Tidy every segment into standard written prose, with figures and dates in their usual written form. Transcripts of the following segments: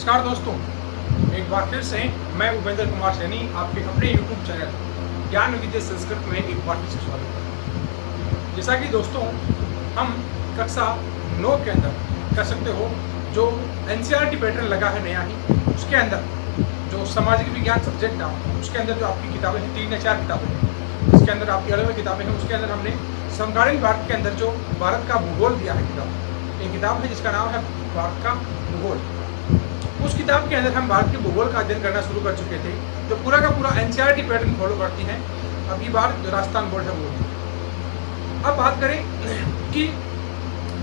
नमस्कार दोस्तों, एक बार फिर से मैं उपेंद्र कुमार सैनी आपके अपने YouTube चैनल ज्ञान विद्या संस्कृत में एक बार फिर से स्वागत करता हूँ। जैसा कि दोस्तों हम कक्षा 9 के अंदर कह सकते हो जो NCERT पैटर्न लगा है नया ही, उसके अंदर जो सामाजिक विज्ञान सब्जेक्ट था उसके अंदर जो आपकी किताबें हैं 3 या 4 किताबें हैं, इसके अंदर आपकी अलग अलग किताबें हैं। उसके अंदर हमने समकालीन भारत के अंदर जो भारत का भूगोल दिया है किताब, एक किताब है जिसका नाम है भारत का भूगोल। उस किताब के अंदर हम भारत के भूगोल का अध्ययन करना शुरू कर चुके थे, जो पूरा का पूरा NCERT पैटर्न फॉलो करती है। अब ये बार जो राजस्थान बोर्ड है वो। अब बात करें कि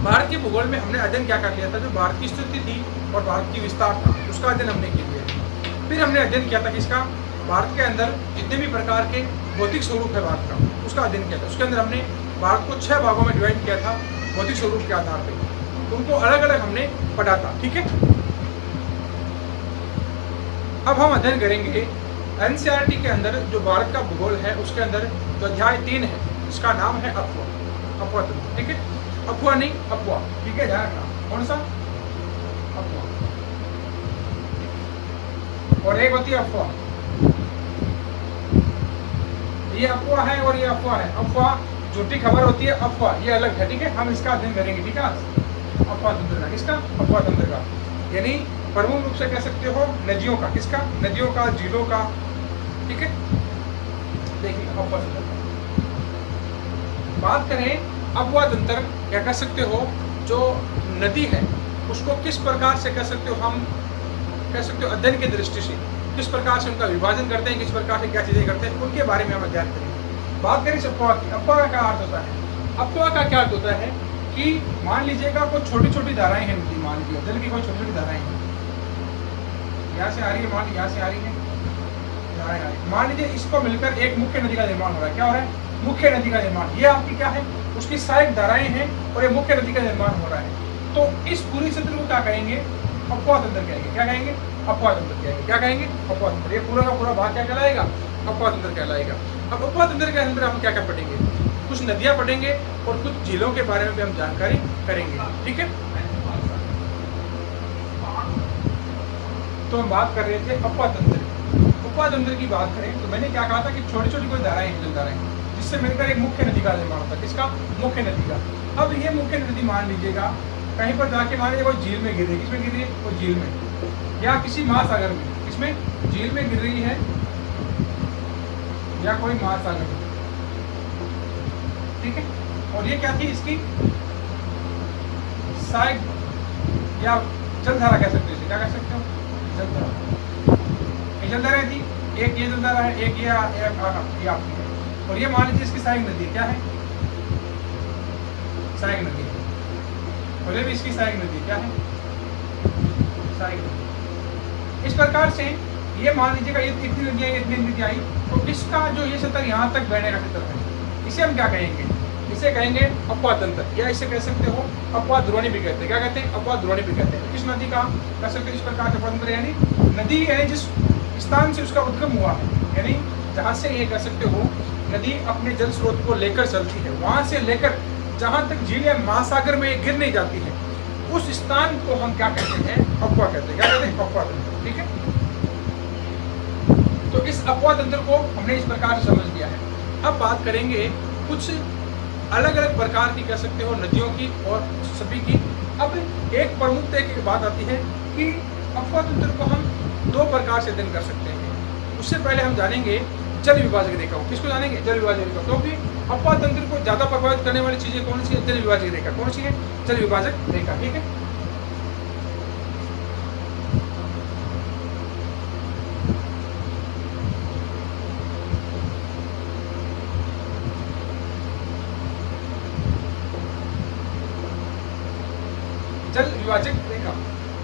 भारत के भूगोल में हमने अध्ययन क्या कर लिया था, जो भारत की स्थिति थी और भारत की विस्तार था, उसका अध्ययन हमने किया। फिर हमने अध्ययन किया था कि इसका भारत के अंदर जितने भी प्रकार के भौतिक स्वरूप है भारत का, उसका अध्ययन किया था। उसके अंदर हमने भारत को 6 भागों में डिवाइड किया था भौतिक स्वरूप के आधार पर, उनको अलग अलग हमने पढ़ा था। ठीक है, अब हम अध्ययन करेंगे NCERT के अंदर जो भारत का भूगोल है, उसके अंदर जो अध्याय 3 है, इसका नाम है अफवाह तंत्र। ठीक है, अफवाह नहीं अफवाह, ठीक है, ध्यान रखना। कौन सा अफवाह, और एक होती है अफवाह, ये अफवाह है और ये अफवाह है। अफवाह झूठी खबर होती है, अफवाह ये अलग है। ठीक है, हम इसका अध्ययन करेंगे। ठीक है, अफवाह तंत्र का, किसका अफवाह तंत्र का, यानी प्रमुख रूप से कह सकते हो नदियों का, किसका नदियों का, झीलों का। ठीक है, देखिए अफवाह तंत्र बात करें। अफवाह तंत्र क्या कह सकते हो, जो नदी है उसको किस प्रकार से कह सकते हो, हम कह सकते हो अध्ययन की दृष्टि से किस प्रकार से उनका विभाजन करते हैं, किस प्रकार से क्या चीजें करते हैं, उनके बारे में हम अध्ययन करेंगे। बात करें अफवाह की, अफवाह का अर्थ होता है, अफवाह का क्या अर्थ होता है कि मान लीजिएगा कोई छोटी छोटी धाराएं हैं नदी, मान लीजिए जल की कोई छोटी छोटी धाराएं हैं, यहाँ से आ रही है, मान यहाँ से आ रही है धाराएं आ रही, मान लीजिए इसको मिलकर एक मुख्य नदी का निर्माण हो रहा है। क्या हो रहा है, मुख्य नदी का निर्माण। ये आपकी क्या है, उसकी सहायक धाराएं हैं और ये मुख्य नदी का निर्माण हो रहा है। तो इस पूरी क्षेत्र को क्या कहेंगे, अफवाह तंत्र कहेंगे। क्या कहेंगे, अफवाह तंत्र कहेंगे। क्या कहेंगे, अफवाह तंत्र। ये पूरा का पूरा भाग क्या कहलाएगा, अफवाह तंत्र कहलाएगा। अब अफवाह तंत्र के अंदर हम क्या क्या पढ़ेंगे, कुछ नदियां पढ़ेंगे और कुछ झीलों के बारे में भी हम जानकारी करेंगे। ठीक है, तो हम बात कर रहे थे अफवाह तंत्र। अफवाह तंत्र की बात करें तो मैंने क्या कहा था कि छोटी छोटी कोई धाराएं हैं, जलधाराएं, जिससे मिलकर एक मुख्य नदी का निर्माण होता है। किसका, मुख्य नदी का। अब ये मुख्य नदी मान लीजिएगा कहीं पर जाके मान लीजिए कोई झील में गिर रही है, किसमें गिर रही है, कोई झील में या किसी महासागर में, किसमें झील में गिर रही है या कोई महासागर में। ठीक है, और ये क्या थी, इसकी सहायक या जलधारा कह सकते हो, क्या कह सकते हो, जलधारा थी। एक ये जलधारा है, एक ये आपकी है, और ये मान लीजिए इसकी सहायक नदी क्या है, सहायक नदी, और ये भी इसकी सहायक नदी क्या है, सहायक नदी। इस प्रकार से ये मान लीजिएगा ये इतनी नदियाँ, इतनी नदी आई, तो इसका जो ये क्षेत्र यहाँ तक बहने का क्षेत्र है, इसे हम क्या कहेंगे, इसे कहेंगे अफवाह तंत्र, या इसे कह सकते हो अफवाह द्रोणी भी कहते हैं। क्या कहते हैं, अफवाह द्रोणी भी कहते हैं। किस नदी का कह सकते हो इस प्रकार से तंत्र, यानी नदी यानी जिस स्थान से उसका उद्गम हुआ है, यानी जहाँ से ये कह सकते हो नदी अपने जल स्रोत को लेकर चलती है, वहां से लेकर जहाँ तक झील या महासागर में गिर नहीं जाती है, उस स्थान को हम क्या कहते हैं, अफवाह कहते हैं। क्या कहते हैं, अफवाह तंत्र। ठीक है, तो इस अफवाह तंत्र को हमने इस प्रकार से समझ लिया है। अब बात करेंगे कुछ अलग अलग प्रकार की कह सकते हो नदियों की और सभी की। अब एक प्रमुखता की बात आती है कि अफवाह तंत्र को हम 2 प्रकार से अध्ययन कर सकते हैं। उससे पहले हम जानेंगे जल विभाजक रेखा को। किसको जानेंगे, जल विभाजक रेखा, क्योंकि अफवाह तंत्र को ज्यादा प्रभावित करने वाली चीजें कौन सी है, जल विभाजक रेखा। कौन सी है, जल विभाजक रेखा। ठीक है, जल विभाजक रेखा,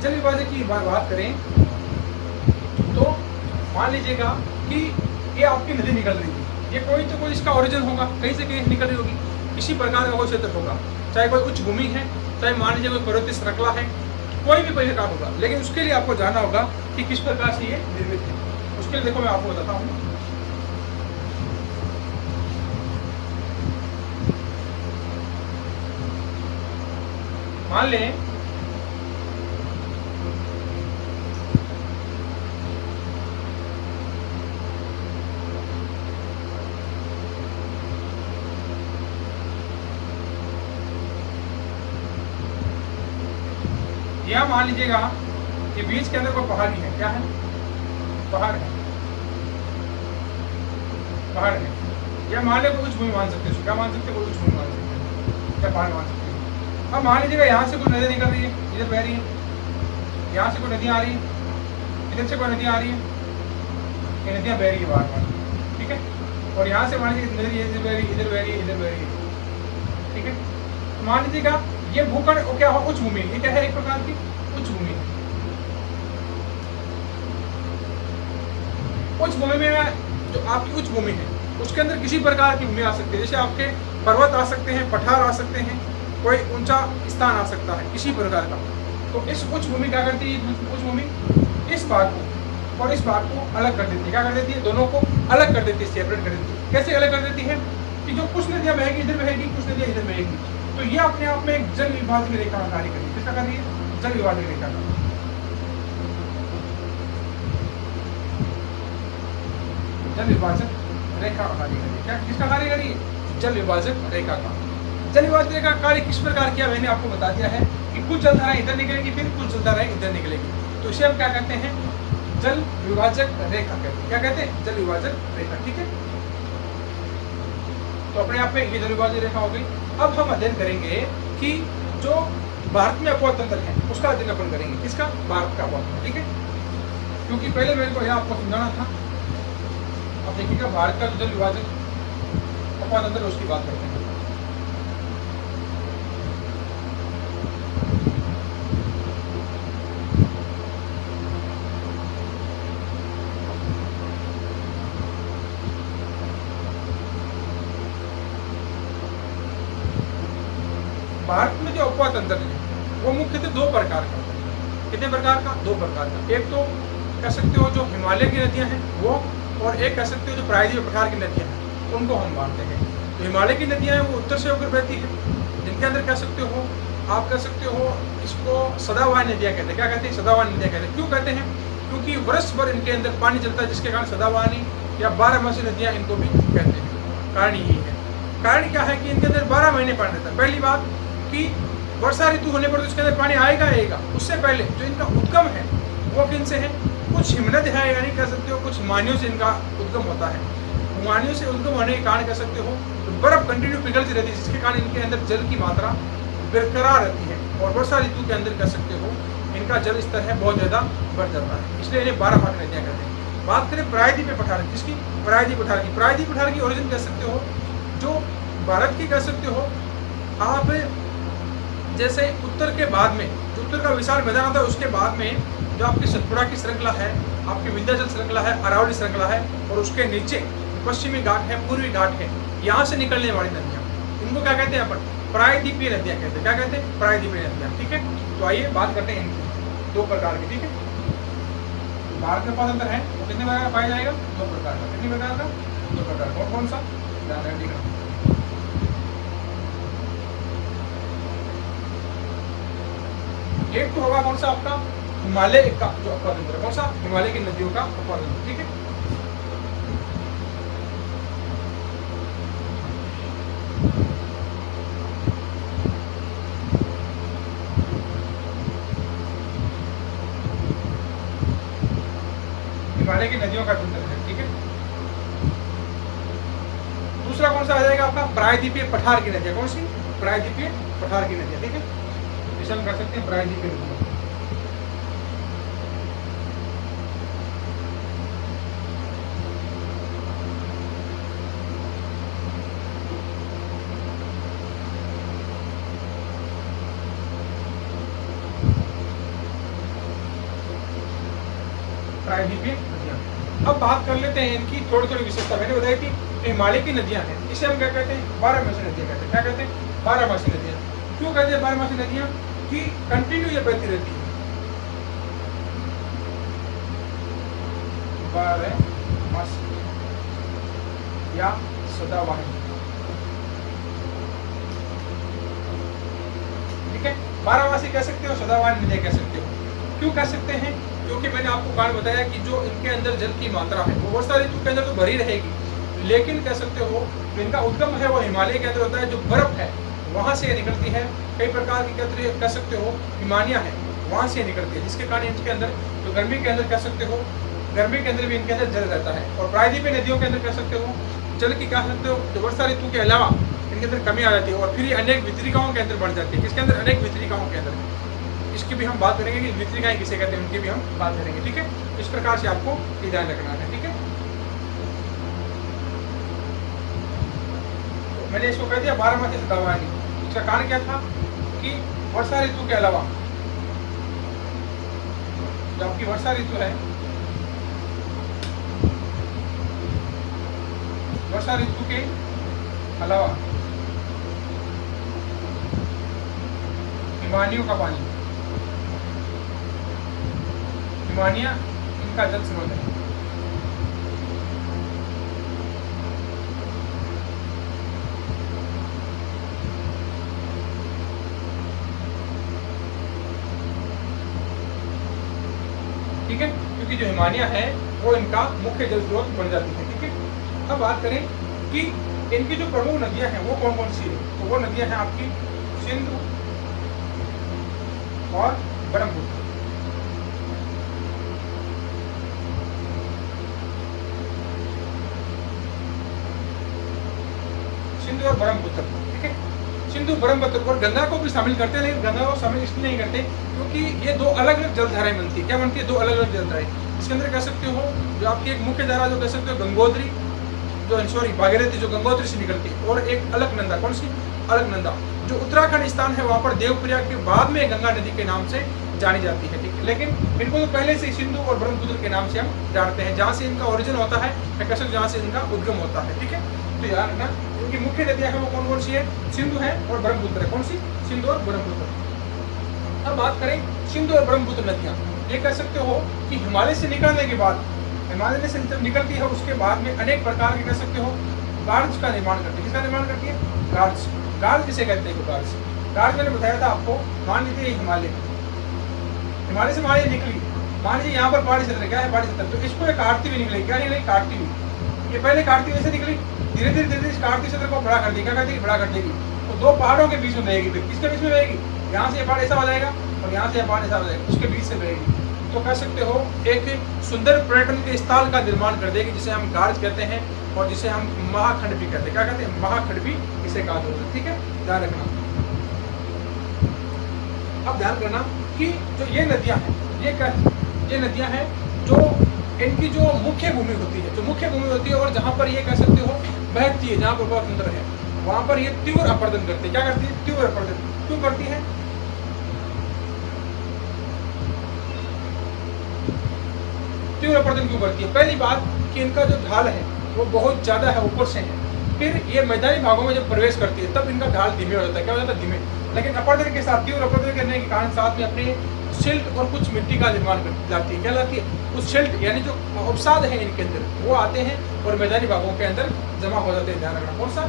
जल विभाजक की बात करें तो मान लीजिएगा कि ये आपकी नदी निकल रही थी, ये कोई तो कोई इसका ओरिजिन होगा, कहीं से कहीं निकल रही होगी, किसी प्रकार का कोई क्षेत्र होगा, चाहे कोई उच्च भूमि है, चाहे मान लीजिए कोई पर्वतीय श्रृंखला है, कोई भी कोई प्रकार होगा। लेकिन उसके लिए आपको जानना होगा कि किस प्रकार से ये निर्मित है। उसके लिए देखो मैं आपको बताता हूँ। मान लें यहाँ मान लीजिएगा कि बीच के अंदर कोई पहाड़ी है, क्या है, पहाड़ है, पहाड़ है, या मान लो उच्च भूमि मान सकते हैं, क्या मान सकते हैं, उच्च भूमि मान सकते हैं, क्या पहाड़ मान सकते हैं। अब मान लीजिएगा यहाँ से कोई नदी निकल रही है, इधर बह रही है, यहाँ से कोई नदियाँ आ रही है, इधर से कोई नदियाँ आ रही है, ये नदियाँ बह रही है बार बार, ठीक है। और यहाँ से मान लीजिए नदी इधर बह रही है, इधर बह रही है, इधर बह रही है, ठीक है। तो मान लीजिएगा ये भूखंड क्या हो, उच्च भूमि, ये क्या है, एक प्रकार की उच्च भूमि है। उच्च भूमि में जो आपकी उच्च भूमि है उसके अंदर किसी प्रकार की भूमि आ सकती है, जैसे आपके पर्वत आ सकते हैं, पठार आ सकते हैं, कोई ऊंचा स्थान आ सकता है किसी प्रकार का। तो इस उच्च भूमि क्या करती है, उच्च भूमि इस भाग को और इस भाग को अलग कर देती है, क्या कर देती है, दोनों को अलग कर देती है, सेपरेट कर देती है। कैसे अलग कर देती है कि जो कुछ नदियाँ बहेगी इधर बहेगी, कुछ नदियाँ इधर बहेगी, तो ये अपने आप में एक जल विभाजक रेखा का कार्य करेगी। किसका कर रही है, जल विभाजक रेखा का। जल विभाजक रेखा का कार्य करेगी, क्या किसका कार्य करेगी, जल विभाजक रेखा का। जल विभाजक रेखा का कार्य किस प्रकार किया मैंने आपको बता दिया है कि कुछ जलधाराएं इधर निकलेगी, फिर कुछ जलधाराएं इधर निकलेगी, तो इसे हम क्या कहते हैं, जल विभाजक रेखा कहते हैं। क्या कहते हैं, जल विभाजक रेखा, ठीक है। तो अपने आप में ये जल विभाजक रेखा हो गई। अब हम अध्ययन करेंगे कि जो भारत में अपवाद तंत्र है उसका अध्ययन अपन करेंगे, किसका, भारत का अपवाद तंत्र, ठीक है। क्योंकि पहले मेरे को यह आपको समझाना था। अब देखिएगा भारत का जल विभाजक अपवाद तंत्र उसकी बात करते हैं। भारत में जो अपवाद तंत्र है वो मुख्यतः दो प्रकार का होता है। कितने प्रकार का, दो प्रकार का। एक तो कह सकते हो जो हिमालय की नदियां हैं वो, और एक कह सकते हो जो प्रायद्वीपीय पठार की नदियां हैं उनको हम मानते हैं। तो हिमालय की नदियां हैं वो उत्तर से होकर बहती है, जिनके अंदर कह सकते हो, आप कह सकते हो इसको सदाबहार नदियाँ कहते हैं। क्या कहते हैं, सदाबहार नदियाँ कहते हैं। क्यों कहते हैं, क्योंकि वर्ष भर इनके अंदर पानी चलता है, जिसके कारण सदाबहारी या 12मासी नदियाँ इनको भी कहते हैं। कारण यही है, कारण क्या है कि इनके अंदर 12 महीने पानी रहता है। पहली बात कि वर्षा ऋतु होने पर तो इसके अंदर पानी आएगा आएगा, उससे पहले जो इनका उद्गम है वो किन से है, कुछ हिमनद है, यानी कह सकते हो कुछ हिमानियों से इनका उद्गम होता है। हिमानियों से उद्गम होने के कारण कह सकते हो तो बर्फ कंटिन्यू पिघलती रहती है, जिसके कारण इनके अंदर जल की मात्रा बरकरार रहती है, और वर्षा ऋतु के अंदर कह सकते हो इनका जल स्तर है बहुत ज़्यादा बढ़ जाता है, इसलिए इन्हें 12मासी नदियाँ कहते हैं। बात करें प्रायद्वीपीय पठार, किसकी, प्रायद्वीपीय पठार की। प्रायद्वीपीय पठार की ओरिजिन कह सकते हो जो भारत की कह सकते हो आप, जैसे उत्तर के बाद में जो उत्तर का विशाल मैदान होता है उसके बाद में जो आपकी सतपुड़ा की श्रृंखला है, आपकी विंध्याचल श्रृंखला है, अरावली श्रृंखला है, और उसके नीचे पश्चिमी घाट है, पूर्वी घाट है, यहाँ से निकलने वाली नदियाँ, इनको क्या कहते हैं अपन, प्रायद्वीपीय नदियाँ कहते हैं। क्या कहते हैं, प्रायद्वीपीय नदियाँ, ठीक है। तो आइए बात करते हैं इनकी, दो प्रकार की, ठीक है। भारत में अंतर है वो कितने प्रकार का पाया जाएगा, दो प्रकार का। कितने प्रकार का, दो प्रकार का। कौन सा, एक तो होगा कौन सा आपका हिमालय का जो अपवाद तंत्र, कौन सा, हिमालय की नदियों का अपवाद तंत्र, ठीक है। हिमालय की नदियों का तंत्र है, ठीक है। दूसरा कौन सा आ जाएगा आपका, प्रायद्वीपीय पठार की नदियां। कौन सी, प्रायद्वीपीय पठार की नदियां, ठीक है। इसे हम कह सकते हैं प्रायद्वीपीय नदियां। प्रायद्वीपीय नदियां। अब बात कर लेते हैं इनकी थोड़ी थोड़ी विशेषता। मैंने बताया कि हिमालय की नदियां हैं, इसे हम क्या कहते हैं, 12मासी नदियां कहते हैं। क्या कहते हैं, 12मासी नदियां। क्यों कहते हैं 12मासी नदियां, कि कंटिन्यू ये बहती रहती है, 12मासी या सदाबहार, ठीक है। 12मासी कह सकते हो, सदाबहार नदियां कह सकते हो। क्यों कह सकते हैं, क्योंकि मैंने आपको कारण बताया कि जो इनके अंदर जल की मात्रा है वो वर्षा ऋतु के अंदर तो भरी रहेगी, लेकिन कह सकते हो इनका उद्गम है वो हिमालय के अंदर होता है। जो बर्फ है वहाँ से निकलती है, कई प्रकार की कह सकते हो हिमानियाँ हैं, वहाँ से निकलती है, जिसके कारण इनके अंदर जो गर्मी के अंदर कह सकते हो, गर्मी के अंदर भी इनके अंदर जल रहता है। और प्रायद्वीपीय नदियों के अंदर कह सकते हो जल की कह सकते हो जो वर्षा ऋतु के अलावा इनके अंदर कमी आ जाती है और फिर ये अनेक वितरिकाओं के अंदर बढ़ जाती है। किसके अंदर? अनेक वितरिकाओं के अंदर। इसकी भी हम बात करेंगे कि वितरिकाएं किसे कहते हैं, उनकी भी हम बात करेंगे। ठीक है, इस प्रकार से आपको ये ध्यान रखना है। ठीक है, तो मैंने इसको कह दिया 12 मासी सदाबहार। इसका कारण क्या था कि वर्षा ऋतु के अलावा जो आपकी वर्षा ऋतु है, वर्षा ऋतु के अलावा हिमानियों का पानी, हिमानिया इनका जल स्रोत है। ठीक है, क्योंकि जो हिमानिया है वो इनका मुख्य जल स्रोत बन जाती है। ठीक है, अब बात करें कि इनकी जो प्रमुख नदियां हैं वो कौन कौन सी है, तो वो नदियां हैं आपकी सिंधु और ब्रह्मपुत्र। सिंधु और ब्रह्मपुत्र। ठीक है, सिंधु ब्रह्मपुत्र और गंगा को भी शामिल करते हैं, लेकिन गंगा को शामिल इसलिए नहीं करते क्योंकि ये दो अलग अलग जलधाराएं बनती है। क्या बनती है? दो अलग अलग जलधाराएं। इसके अंदर कह सकते हो जो आपकी एक मुख्य धारा जो कह सकते हो गंगोत्री, जो सॉरी भागीरथी जो गंगोत्री से निकलती है, और एक अलकनंदा। कौन सी? अलकनंदा, जो उत्तराखंड स्थान है वहाँ पर देवप्रयाग के बाद में गंगा नदी के नाम से जानी जाती है। ठीक है, लेकिन इनको तो पहले से सिंधु और ब्रह्मपुत्र के नाम से हम जानते हैं, जहाँ से इनका ओरिजिन होता है, कह सकते जहाँ से इनका उद्गम होता है। ठीक है, तो याद रखना इनकी मुख्य नदियाँ हैं वो कौन कौन सी है? सिंधु है और ब्रह्मपुत्र है। कौन सी? सिंधु और ब्रह्मपुत्र। अब बात करें सिंधु और ब्रह्मपुत्र नदियाँ, ये कह सकते हो कि हिमालय से निकलने के बाद, हिमालय से जब निकलती है उसके बाद में अनेक प्रकार के कह सकते हो गार्ज का निर्माण करती है। किसका निर्माण करती है? गार्ज। गार्ज किसे कहते हैं? गार्ज, गार्ज मैंने बताया था आपको। मान लीजिए हिमालय, हिमालय से हिमालय निकली, मान लीजिए यहाँ पर पहाड़ी क्षेत्र, क्या है? पहाड़ी क्षेत्र, तो इसको काटती हुई निकलेगी। क्या निकलेगी? काटती हुई। ये पहले काटती हुई ऐसे निकली, धीरे धीरे धीरे धीरे काटती क्षेत्र को बड़ा कर देगी। क्या कर देगी? बड़ा कर देगी। तो दो पहाड़ों के बीच में रहेगी। फिर किसके बीच में रहेगी? यहाँ से ये पहाड़ ऐसा हो जाएगा और यहाँ से ये पहाड़ ऐसा हो जाएगा, उसके बीच से रहेगी। तो कह सकते हो एक सुंदर पर्यटन के स्थल का निर्माण कर देगी, जिसे हम गार्ज कहते हैं और जिसे हम महाखंड भी कहते हैं। क्या कहते हैं? महाखंड भी इसे कहा जाता है। ठीक है, ध्यान रखना। अब ध्यान करना कि जो ये नदियां हैं, ये नदियां हैं जो इनकी जो मुख्य भूमि होती है, जो मुख्य भूमि होती है और जहाँ पर ये कह सकते हो बहती है, जहाँ पर बहुत सुंदर है, वहाँ पर ये तीव्र अपरदन करती है। क्या करती है? तीव्र अपरदन। क्यों करती है? तीव्र अपरदन क्यों करती है? पहली बात कि इनका जो ढाल है वो बहुत ज्यादा है, ऊपर से है। फिर ये मैदानी भागों में जब प्रवेश करती है तब इनका ढाल धीमे हो जाता है। क्या हो जाता है? धीमे। लेकिन अपरदन के साथ, तीव्र अपरदन करने के कारण साथ में अपने सिल्ट और कुछ मिट्टी का निर्माण कर जाती है। क्या लाती है? उस सिल्ट यानी जो अवसाद है इनके अंदर वो आते हैं और मैदानी भागों के अंदर जमा हो जाते हैं। ध्यान रखना। कौन सा?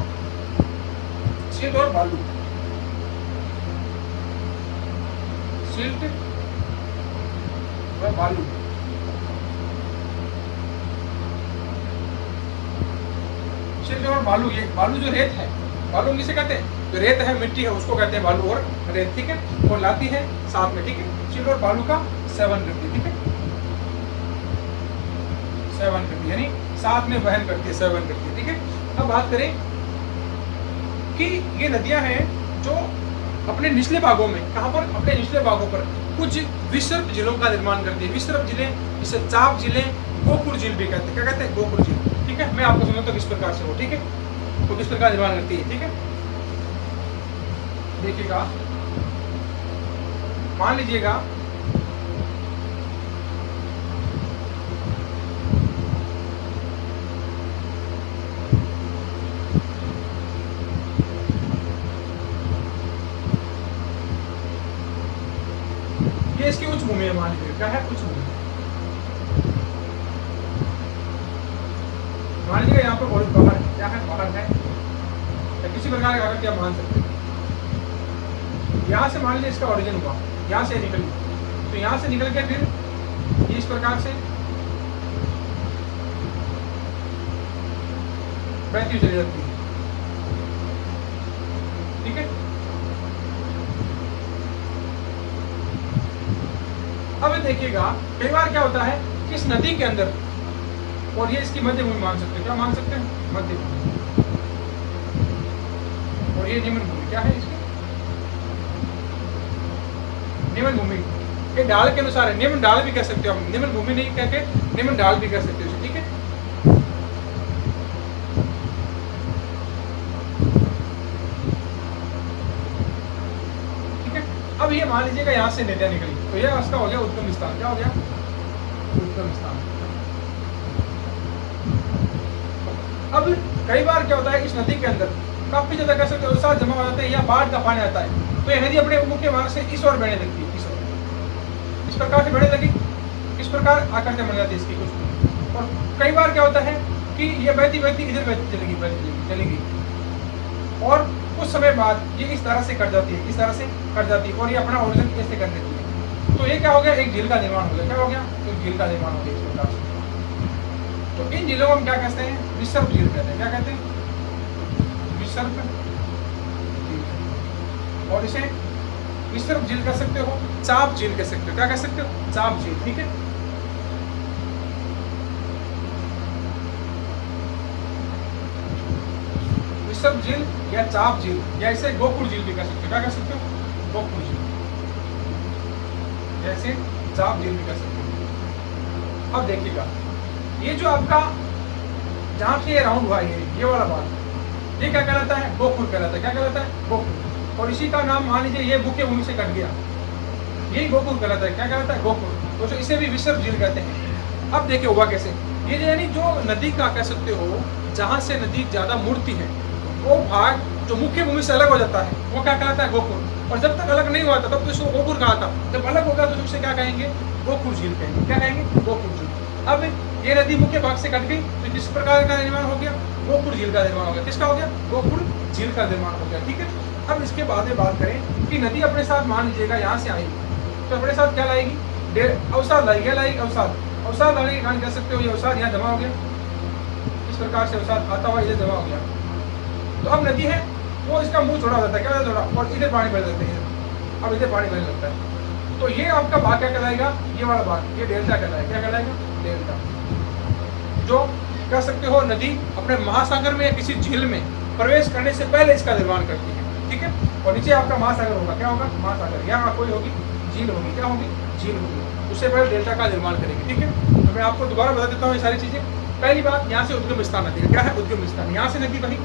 सिल्ट और बालू। सिल्ट और बालू। सिल्ट और बालू, ये बालू जो रेत है, बालू किसे कहते हैं? जो रेत है, मिट्टी है, उसको कहते हैं बालू और रेत। ठीक है, और लाती है साथ में। ठीक है, सिल्ट और बालू का सेवन करती है। ठीक है, सेवन करती है यानी साथ में वहन करती है, सेवन करती है। ठीक है, अब बात करें कि ये नदियां हैं जो अपने निचले भागों में, कहाँ पर? अपने निचले भागों पर कुछ विसर्प जिलों का निर्माण करती है। विसर्प जिले, जिसे चाप जिले, गोपुर झील भी कहते हैं। क्या कहते हैं? गोपुर झील। ठीक है, मैं आपको समझाता हूँ किस प्रकार से हो। ठीक है, तो किस प्रकार निर्माण करती है। ठीक है, देखिएगा, मान लीजिएगा ये इसकी उच्च भूमि है। मान लीजिए क्या है? उच्च भूमि। मान लीजिए यहाँ पर बहुत बाहर है। क्या है? बाहर है, या किसी प्रकार का क्या मान सकते हैं। यहाँ से मान लीजिए इसका ओरिजिन हुआ, यहाँ से निकली, तो यहाँ से निकल के फिर इस प्रकार से बहती चली जाती है। ठीक है, देखिएगा कई बार क्या होता है कि इस नदी के अंदर, और ये इसकी मध्य भूमि मान सकते हैं, क्या मान सकते हैं, मध्य भूमि, और ये निम्न भूमि क्या है इसकी, निम्न भूमि। ये ढाल के अनुसार है, निम्न ढाल भी कह सकते हो आप, निम्न भूमि नहीं कह के निम्न ढाल भी कह सकते हो, ठीक है। अब ये मान लीजिएगा यहाँ से नदियाँ निकली, तो ये उसका हो गया उद्गम स्थान, क्या हो गया, उद्गम स्थान। अब कई बार क्या होता है इस नदी के अंदर काफी ज्यादा कह सकते हो जमा हो जाते हैं या बाढ़ का पानी आता है, तो ये नदी अपने मुख्य मार्ग से इस ओर बहने लगती है, इस प्रकार से बढ़ने लगी, इस प्रकार आकृति बन जाती है इसकी कुछ। और कई बार क्या होता है कि ये बहती बहती इधर बहती चलेगी, और कुछ समय बाद ये इस तरह से कट जाती है, इस तरह से कट जाती है, और ये अपना ओरिजिन कैसे कर देती है। तो ये क्या हो गया, एक झील का निर्माण हो गया, क्या हो गया, एक झील का निर्माण हो गया इस प्रकार से। तो इन झीलों को हम क्या कहते हैं, विसर्प झील कहते हैं, क्या कहते हैं, विसर्प झील। और इसे विसर्प झील कह सकते हो, चाप झील कह सकते हो, क्या कह सकते हो, चाप झील, ठीक है। विसर्प झील या चाप झील, या इसे गोकुल झील भी कह सकते हो, क्या कह सकते हो, गोकुल झील, जैसे चाप झील भी कह सकते हो। अब देखिएगा ये जो आपका जहां से राउंड हुआ ये वाला बात, ये क्या कहलाता है, गोकुल कहलाता है, क्या कहलाता है, गोकुल। और इसी का नाम मान लीजिए ये मुख्य भूमि से कट गया, यही गोकुल कहलाता है, क्या कहलाता है, गोकुल। तो इसे भी विसर्प झील कहते हैं। अब देखिए हुआ कैसे, ये यानी जो नदी का कह सकते हो जहां से नदी ज्यादा मुड़ती है, वो भाग जो मुख्य भूमि से अलग हो जाता है वो क्या कहलाता है, गोकुल। और जब तक अलग नहीं हुआ था तब तो इसको गोकुल कहा था, जब अलग होगा तो उसे क्या कहेंगे, गोकुल झील कहेंगे, क्या कहेंगे, गोकुल झील। अब ये नदी मुख्य भाग से कट गई तो किस प्रकार का निर्माण हो गया, गोकुल झील का निर्माण हो गया, किसका हो गया, गोकुल झील का निर्माण हो गया, ठीक है। अब इसके बाद में बात करें कि नदी अपने साथ मान लीजिएगा यहाँ से आई तो अपने साथ क्या लाएगी, अवसाद लाएगी, क्या लाएगी, अवसाद लाने के कारण कह सकते हो ये अवसाद यहाँ जमा हो गया, इस प्रकार से अवसाद आता हुआ इधर जमा हो गया। तो अब नदी है वो इसका मुंह छोड़ा जाता है, क्या छोड़ा, और इधर पानी भर देते हैं, अब इधर पानी भरने लगता है। तो ये आपका भाग क्या कहलाएगा, ये वाला भाग, ये डेल्टा कहलाएगा, क्या कहलाएगा, डेल्टा। जो कह सकते हो नदी अपने महासागर में या किसी झील में प्रवेश करने से पहले इसका निर्माण करती है, ठीक है। और नीचे आपका महासागर होगा, क्या होगा, महासागर, यहाँ कोई होगी झील होगी, क्या होगी, झील होगी, उससे पहले डेल्टा का निर्माण करेगी, ठीक है। तो मैं आपको दोबारा बता देता हूँ ये सारी चीजें। पहली बात, यहाँ से उद्गम स्थान नदी, क्या है, उद्गम स्थान, यहाँ से नदी बही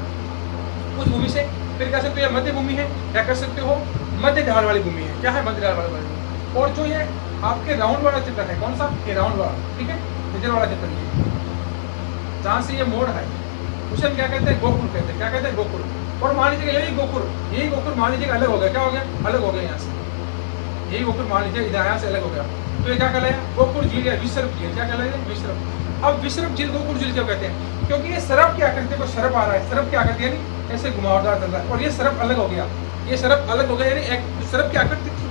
उस भूमि से, फिर कह सकते हो मध्य भूमि है, या कह सकते हो मध्य ढाल वाली भूमि है, क्या है, मध्य ढाल वाली भूमि। और जो ये आपके राउंड वाला चित्र है, कौन सा, ये राउंड वाला, ठीक है, इधर वाला चित्र ये जहाँ से ये मोड़ है उसे हम क्या कहते हैं, गोकुल कहते हैं, क्या कहते हैं, गोकुल। और मान लीजिए यही गोकुल मान लीजिए अलग हो गया, क्या हो गया, अलग हो गया यहाँ से, यही गोकुल मान लीजिए इधर यहाँ से अलग हो गया, तो ये क्या कहलाया, गोकुल झील या विसर्प झील, क्या कहलाया, विसर्प। अब विसर्प झील गोकुल झील क्यों कहते हैं, क्योंकि ये सरप की आकृति को सरप आ रहा है, सरप की आकृति यानी ऐसे घुमावदार चल रहा है, और ये सरप अलग हो गया, ये सरप अलग हो गया, यानी एक सरप की आकृति थी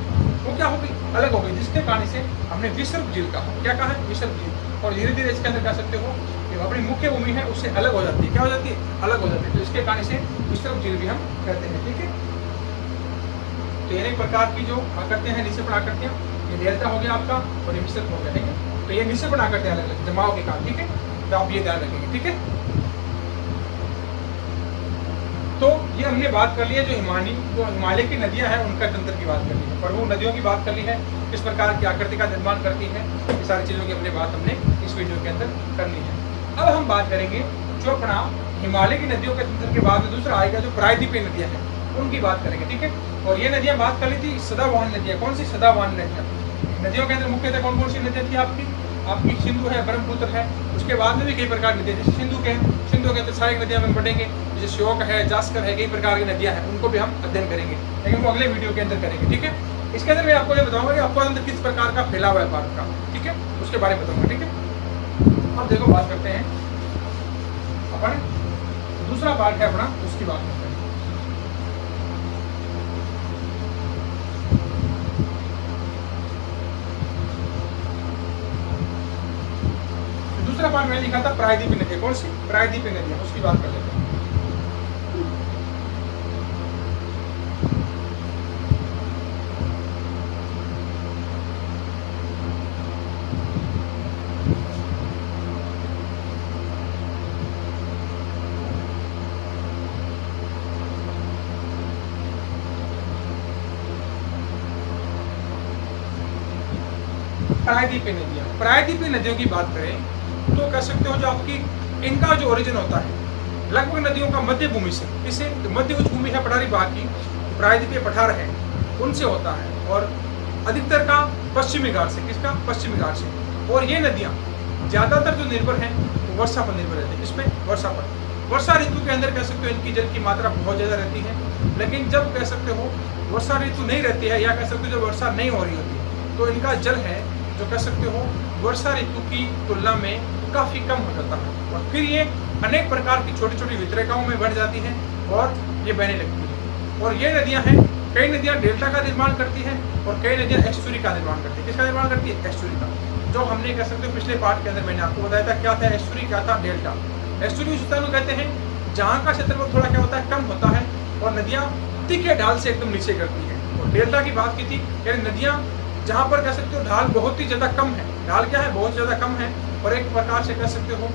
वो क्या हो गई, अलग हो गई, जिसके कारण से हमने विसर्प झील कहा, क्या कहा है, विसर्प झील। और धीरे धीरे इसके अंदर कह सकते हो अपनी मुख्य भूमि है उससे अलग हो जाती है, क्या हो जाती है, अलग हो जाती है, तो इसके कारण से विसर्प झील भी हम कहते हैं, ठीक है। तो ये एक प्रकार की जो आकृतियां हैं, निक्षेपण आकृतियां, ये डेल्टा हो गया आपका और ये विसर्प हो गया, ठीक है। तो ये निक्षेपण आकृतियां अलग अलग जमाव के कारण, ठीक है, तो आप ये ध्यान रखेंगे, ठीक है। तो ये हमने बात कर ली है जो हिमालय की नदियां हैं उनका तंत्र की बात कर ली है, प्रमुख नदियों की बात कर ली है, किस प्रकार की आकृति का निर्माण करती है, ये सारी चीजों की अपनी बात हमने इस वीडियो के अंदर कर ली है। अब हम बात करेंगे जो अपना हिमालय की नदियों के तंत्र के बाद में दूसरा आएगा जो प्रायद्वीपीय नदियां हैं उनकी बात करेंगे, ठीक है। और ये नदियां बात कर ली थी सदाबहार नदियां, कौन सी सदाबहार नदियां, नदियों के अंदर मुख्यतः कौन कौन सी नदियां थी आपकी सिंधु है, ब्रह्मपुत्र है, उसके बाद में भी कई प्रकार की नदियां, जैसे सिंधु के अंदर सहायक नदियां में बढ़ेंगे, जैसे श्योक है, जास्कर है, कई प्रकार की नदियां हैं, उनको भी हम अध्ययन करेंगे, लेकिन वो अगले वीडियो के अंदर करेंगे, ठीक है। इसके अंदर मैं आपको ये बताऊंगा कि आपको अंदर किस प्रकार का फैलाव है भारत का, ठीक है, उसके बारे में बताऊंगा, ठीक है। अब देखो बात करते हैं अपन दूसरा पार्ट है अपना, उसकी बात करते हैं। दूसरा पार्ट मैंने लिखा था प्रायद्वीपीय नदियां, कौन सी प्रायद्वीपीय नदियां, उसकी बात कर लेते हैं। प्रायद्वीपीय नदियाँ। प्रायद्वीपीय नदियों की बात करें तो कह सकते हो जो आपकी इनका जो ओरिजिन होता है लगभग नदियों का मध्य भूमि से, इसे मध्य उच्च भूमि है पठारी भाग की, प्रायद्वीपीय पठार है, उनसे होता है और अधिकतर का पश्चिमी घाट से, किसका पश्चिमी घाट से। और ये नदियाँ ज़्यादातर जो निर्भर हैं वो वर्षा पर निर्भर रहती है। किस पे? वर्षा पर। वर्षा ऋतु के अंदर कह सकते हो इनकी जल की मात्रा बहुत ज़्यादा रहती है, लेकिन जब कह सकते हो वर्षा ऋतु नहीं रहती है या कह सकते हो जब वर्षा नहीं हो रही होती तो इनका जल है जो कह सकते हो वर्षा ऋतु की तुलना में काफ़ी कम हो जाता है और फिर ये अनेक प्रकार की छोटी छोटी वितरकाओं में बढ़ जाती हैं और ये बहने लगती है। और ये नदियाँ हैं, कई नदियाँ डेल्टा का निर्माण करती हैं और कई नदियाँ एस्चुरी का निर्माण करती है। किसका निर्माण करती है? एस्चुरी का। जो हमने कह सकते हो पिछले पार्ट के अंदर मैंने आपको बताया था क्या था एस्चुरी, क्या था डेल्टा। एस्चुरी उस स्थान को कहते हैं जहाँ का क्षेत्रफल थोड़ा क्या होता है, कम होता है और नदियाँ तीखे ढाल से एकदम नीचे करती है। और डेल्टा की बात की थी यानी नदियाँ जहाँ पर कह सकते हो ढाल बहुत ही ज़्यादा कम है। ढाल क्या है? बहुत ज़्यादा कम है और एक प्रकार से कह सकते हो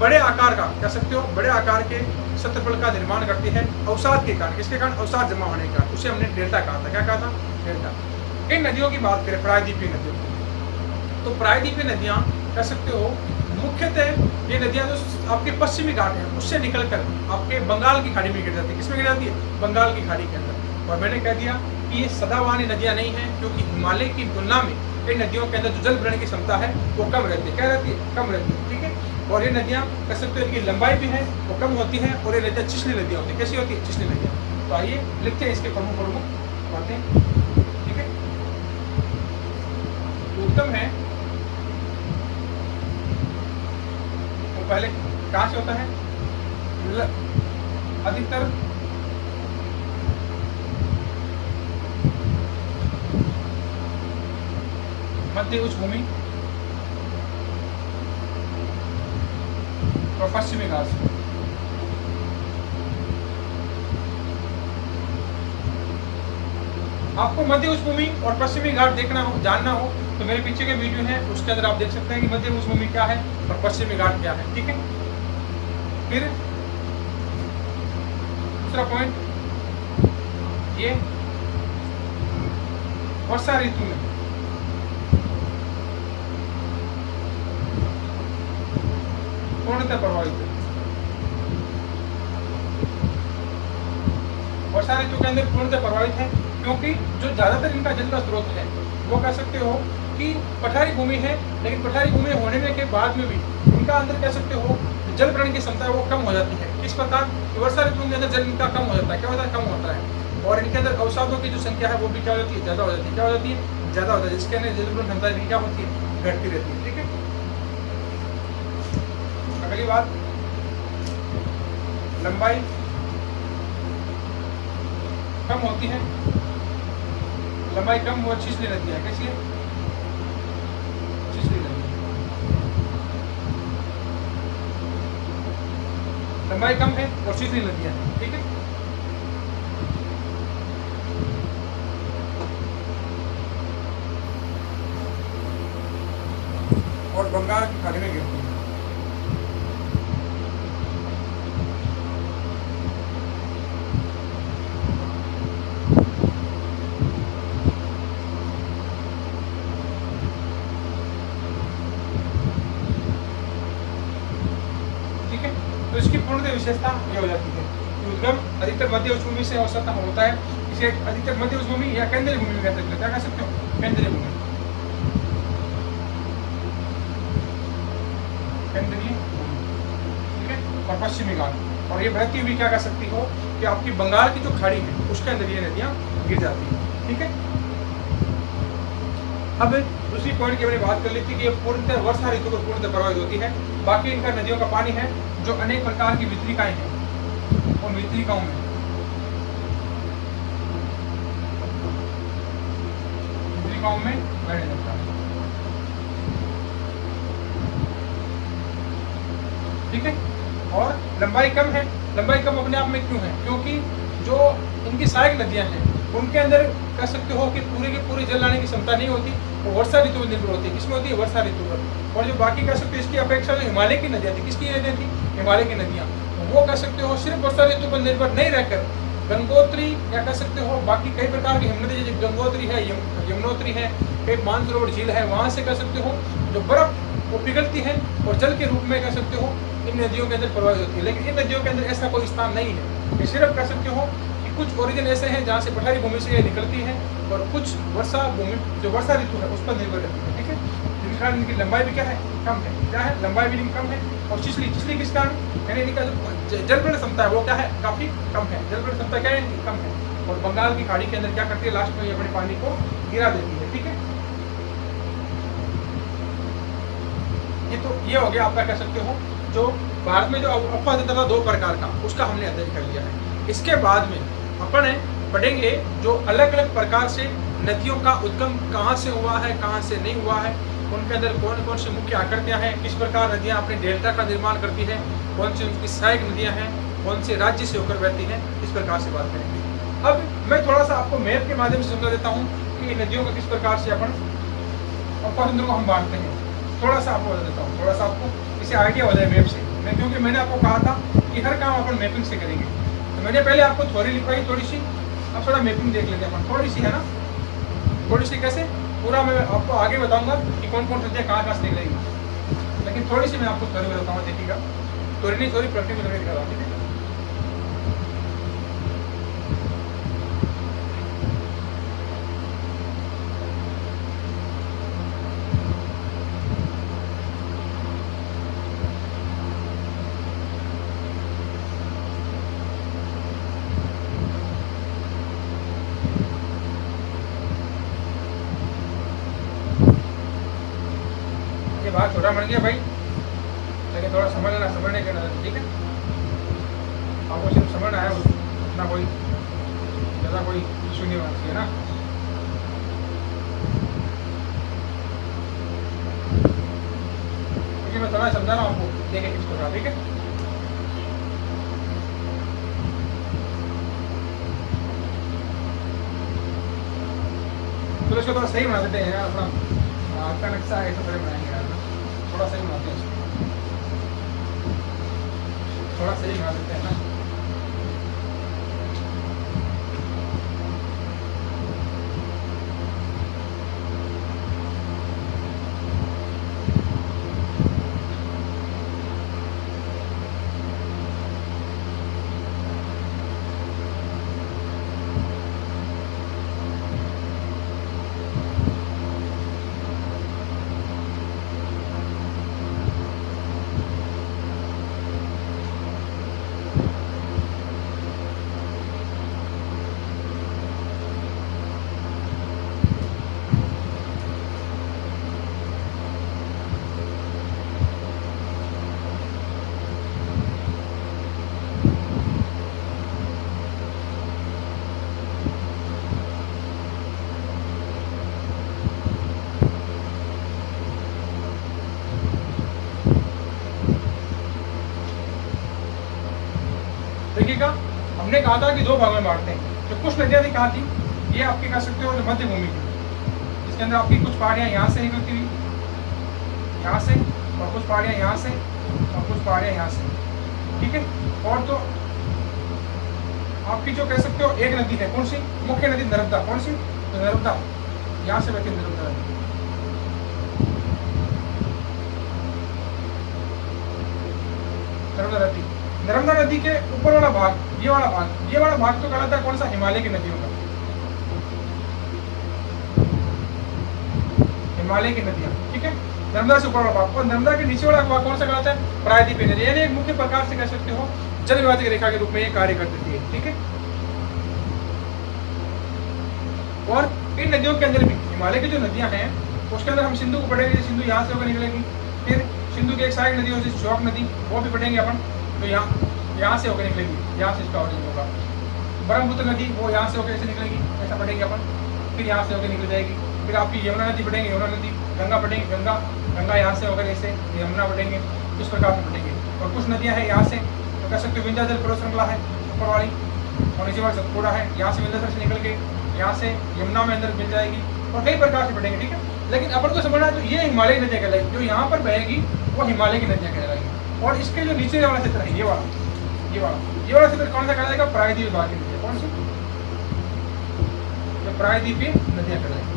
बड़े आकार का, कह सकते हो बड़े आकार के क्षेत्रफल का निर्माण करती है अवसाद के कारण। किसके कारण? अवसाद जमा होने के कारण। उसे हमने डेल्टा कहा था। क्या कहा था? डेल्टा। इन नदियों की बात करें प्रायद्वीपीय नदियों की तो प्रायद्वीपीय नदियाँ कह सकते हो मुख्यतः ये नदियाँ जो आपके पश्चिमी घाट हैं उससे निकलकर आपके बंगाल की खाड़ी में गिर जाती है। किसमें गिर जाती है? बंगाल की खाड़ी के अंदर। और मैंने कह दिया कि ये सदाबहानी नदियाँ नहीं हैं क्योंकि हिमालय की तुलना में इन नदियों के अंदर जो जल भरने की क्षमता है वो कम रहती है। क्या रहती है? कम रहती है। ठीक है। और ये नदियाँ कह सकते हो इनकी लंबाई भी है वो कम होती है और ये नदियाँ छिछली नदियाँ होती है। कैसी होती है? छिछली नदियाँ। तो आइए लिखते हैं इसके प्रमुख प्रमुख बातें। ठीक है। उत्तम है तो पहले कहाँ से होता है? अधिकतर मध्य उच्च भूमि और पश्चिमी घाट से। आपको मध्य उच्च भूमि और पश्चिमी घाट देखना हो, जानना हो तो मेरे पीछे के वीडियो है उसके अंदर आप देख सकते हैं कि मध्य उच्च भूमि क्या है और पश्चिमी घाट क्या है। ठीक है। फिर दूसरा पॉइंट ये वर्षा ऋतु में पूर्णतः प्रभावित है। वर्षा ऋतु के अंदर पूर्णतः प्रभावित है क्योंकि जो ज्यादातर इनका जल का स्रोत है वो कह सकते हो कि पठारी भूमि है, लेकिन पठारी भूमि होने के बाद में भी इनका अंदर कह सकते हो जल भरण की क्षमता वो कम हो जाती है। किस प्रकार? वर्षा ऋतु के अंदर जल इनका कम हो जाता है। क्या होता है? कम होता है और इनके अंदर अवसादों की जो संख्या है वो भी क्या हो जाती है? ज्यादा हो जाती है। क्या हो जाती है? ज्यादा हो जाती है, जिसके अंदर जल भरण क्षमता भी क्या होती है? घटती रहती है। ठीक है। अगली बात, लंबाई कम होती है। लंबाई कम वो छिछली नदी है। कैसी है? छिछली नदी। लंबाई कम है और छिछली नदियां हैं। ठीक है। और बंगाल की खाड़ी में गिरती है। तो इसकी पूर्णतः विशेषता यह हो जाती है कि उद्गम अधिकतर मध्य उच्च भूमि से औसतन होता है। इसे अधिकतर मध्य उच्च भूमि या केंद्रीय भूमि में कह सकते हो। क्या कह सकते हो? केंद्रीय भूमि। केंद्रीय भूमि। ठीक है। और पश्चिमी घाट और ये बहती हुई क्या कह सकती हो कि आपकी बंगाल की जो खाड़ी है उसके अंदर ये नदियाँ गिर जाती है। ठीक है। अब दूसरी पॉइंट की हमने बात कर ली थी कि ये पूर्णतः वर्षा ऋतु को पूर्णतः प्रभावित होती है। बाकी इनका नदियों का पानी है जो अनेक प्रकार की वितरिकाएं हैं उन वितरिकाओं में बहने लगता है। ठीक है। और लंबाई कम है। लंबाई कम अपने आप में क्यों है? क्योंकि जो इनकी सहायक नदियां हैं उनके अंदर कह सकते हो कि पूरे के पूरे जल लाने की क्षमता नहीं होती, वो वर्षा ऋतु पर निर्भर होती है। किसमें होती है? वर्षा ऋतु पर। और जो बाकी कह सकते हो इसकी अपेक्षा जो हिमालय की नदियाँ थी, किसकी नदियाँ थी? हिमालय की नदियाँ, वो कह सकते हो सिर्फ वर्षा ऋतु पर निर्भर नहीं रहकर गंगोत्री या कह सकते हो बाकी कई प्रकार की हिमनदी, जैसे गंगोत्री है, यमुनोत्री है, एक मानसरोवर झील है, वहाँ से कह सकते हो जो बर्फ वो पिघलती है और जल के रूप में कह सकते हो इन नदियों के अंदर प्रवाहित होती है। लेकिन इन नदियों के अंदर ऐसा कोई स्थान नहीं है। ये सिर्फ कह सकते हो कि कुछ ओरिजिन ऐसे हैं जहाँ से पठारी भूमि से ये निकलती है और कुछ वर्षा भूमि जो वर्षा ऋतु है उस पर निर्भर रहती है। ठीक है, जिनके कारण इनकी लंबाई भी क्या है, कम है। क्या है, लंबाई भी कम है। और चिछली किस कारण, यानी इनका जो जलग्रहण क्षमता है वो क्या है, काफी कम है। जलग्रहण क्षमता क्या है, इनकी कम है। और बंगाल की खाड़ी के अंदर क्या करती है, लास्ट में ये अपने पानी को गिरा देती है। ठीक है, ये हो गया आपका कह सकते हो जो भारत में जो अपवाद था 2 प्रकार का, उसका हमने अध्ययन कर लिया है। इसके बाद में अपन पढ़ेंगे जो अलग अलग प्रकार से नदियों का उद्गम कहाँ से हुआ है, कहाँ से नहीं हुआ है, उनके अंदर कौन कौन सी मुख्य आकृतियाँ हैं, किस प्रकार नदियाँ अपने डेल्टा का निर्माण करती है, कौन सी उनकी सहायक नदियाँ हैं, कौन से राज्य से होकर बहती हैं, इस प्रकार से बात करेंगे। अब मैं थोड़ा सा आपको मैप के माध्यम से समझा देता हूँ कि नदियों का किस प्रकार से अपन उपखंडों को हम बांटते हैं। थोड़ा सा आपको बता देता हूँ, थोड़ा सा आपको इसे आइडिया हो जाए मैप से। मैं क्योंकि मैंने आपको कहा था कि हर काम अपन मैपिंग से करेंगे, तो मैंने पहले आपको थ्योरी लिखवाई थोड़ी सी, अब थोड़ा मैपिंग देख लेते हैं अपन, थोड़ी सी है ना, थोड़ी सी कैसे, पूरा मैं आपको आगे बताऊंगा कि कौन कौन नदियाँ कहाँ से निकलेंगी, लेकिन थोड़ी सी मैं आपको थ्योरी बताता हूँ, देखिएगा। थ्योरी नहीं, थ्योरी प्रैक्टिकल करके दिखा रहा हूँ। ठीक है, ये बात छोटा बन गया भाई, लेकिन थोड़ा समझने के नजर। ठीक है, आपको सिर्फ समझना है, उतना कोई ज़्यादा कोई इशू नहीं होना चाहिए ना। क्योंकि मैं थोड़ा समझा रहा हूँ आपको, देखें किस प्रकार। ठीक है, तो इसको थोड़ा सही बना देते हैं अपना आपका नक्शा ऐसा थोड़ा बनाएंगे यार, थोड़ा सही बनाते हैं, थोड़ा सही बना देते हैं ना। देखिएगा, हमने कहा था कि 2 भागों में बांटते हैं। जो कुछ नदियाँ थी कहाँ थी, ये आपकी कह सकते हो जो मध्य भूमि थी, इसके अंदर आपकी कुछ पहाड़ियाँ यहाँ से निकलती हुई, यहाँ से, और कुछ पहाड़ियाँ यहाँ से, और कुछ पहाड़ियाँ यहाँ से। ठीक है, और तो आपकी जो कह सकते हो एक नदी है, कौन सी, मुख्य नदी नर्मदा। कौन सी, तो नर्मदा, यहाँ से बहती नर्मदा नदी। नर्मदा नदी, नर्मदा नदी के ऊपर वाला भाग, ये वाला भाग तो कहलाता है कौन सा, हिमालय की नदियों का, हिमालय की नदियां। ठीक है, नर्मदा से ऊपर वाला भाग, और नर्मदा के नीचे वाला भाग कौन सा कहलाता है, प्रायद्वीपीय नदी, यानी एक मुख्य प्रकार से कह सकते हो जल विभाजक रेखा के रूप में ये कार्य कर देती है। ठीक है, और इन नदियों के अंदर भी हिमालय की जो नदियां हैं उसके अंदर हम सिंधु को पढ़ेंगे, सिंधु यहाँ से होकर निकलेगी, फिर सिंधु की एक साइड नदी होती है श्योक नदी, वो भी पढ़ेंगे अपन, तो यहाँ से होकर निकलेगी, यहाँ से इसका ओरिजिन होगा। ब्रह्मपुत्र नदी वो यहाँ से होकर ऐसे निकलेगी, ऐसा पढ़ेंगे अपन, फिर यहाँ से होकर निकल जाएगी। फिर आपकी यमुना नदी पढ़ेंगे, यमुना नदी, गंगा पढ़ेंगे, गंगा यहाँ से होकर ऐसे यमुना पढ़ेंगे, इस प्रकार से पढ़ेंगे। और कुछ नदियाँ हैं यहाँ से, तो कह सकते हो विंध्याचल पर्वत श्रृंखला है ऊपर वाली, और नीचे वाली सतपुड़ा है, यहाँ से विंध्याचल से निकल के यहाँ से यमुना में अंदर मिल जाएगी, और कई प्रकार से पढ़ेंगे। ठीक है, लेकिन अपन को समझना है तो ये हिमालय नदियाँ कहलाएगी, जो यहाँ पर बहेगी वो हिमालय की नदियाँ कहलाएगी। और इसके जो नीचे वाला क्षेत्र है, ये वाला क्षेत्र कौन सा कहलाएगा, प्रायद्वीप विभाग की नदियाँ। कौन सी, प्रायद्वीपीय नदियां कहलाएंगी।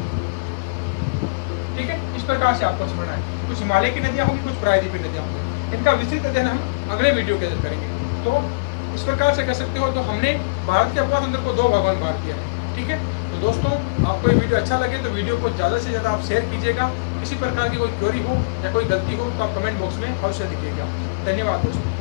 ठीक है, इस प्रकार से आपको समझना है। कुछ हिमालय की नदियां होंगी, कुछ प्रायद्वीपीय नदियां होंगी। इनका विस्तृत अध्ययन हम अगले वीडियो के अंदर करेंगे। तो इस प्रकार से कह सकते हो, तो हमने भारत के अपवाद तंत्र को 2 भागों में भाग दिया है। ठीक है, तो दोस्तों आपको ये वीडियो अच्छा लगे तो वीडियो को ज़्यादा से ज़्यादा आप शेयर कीजिएगा। किसी प्रकार की कोई क्वेरी हो या कोई गलती हो तो आप कमेंट बॉक्स में अवश्य लिखिएगा। धन्यवाद दोस्तों।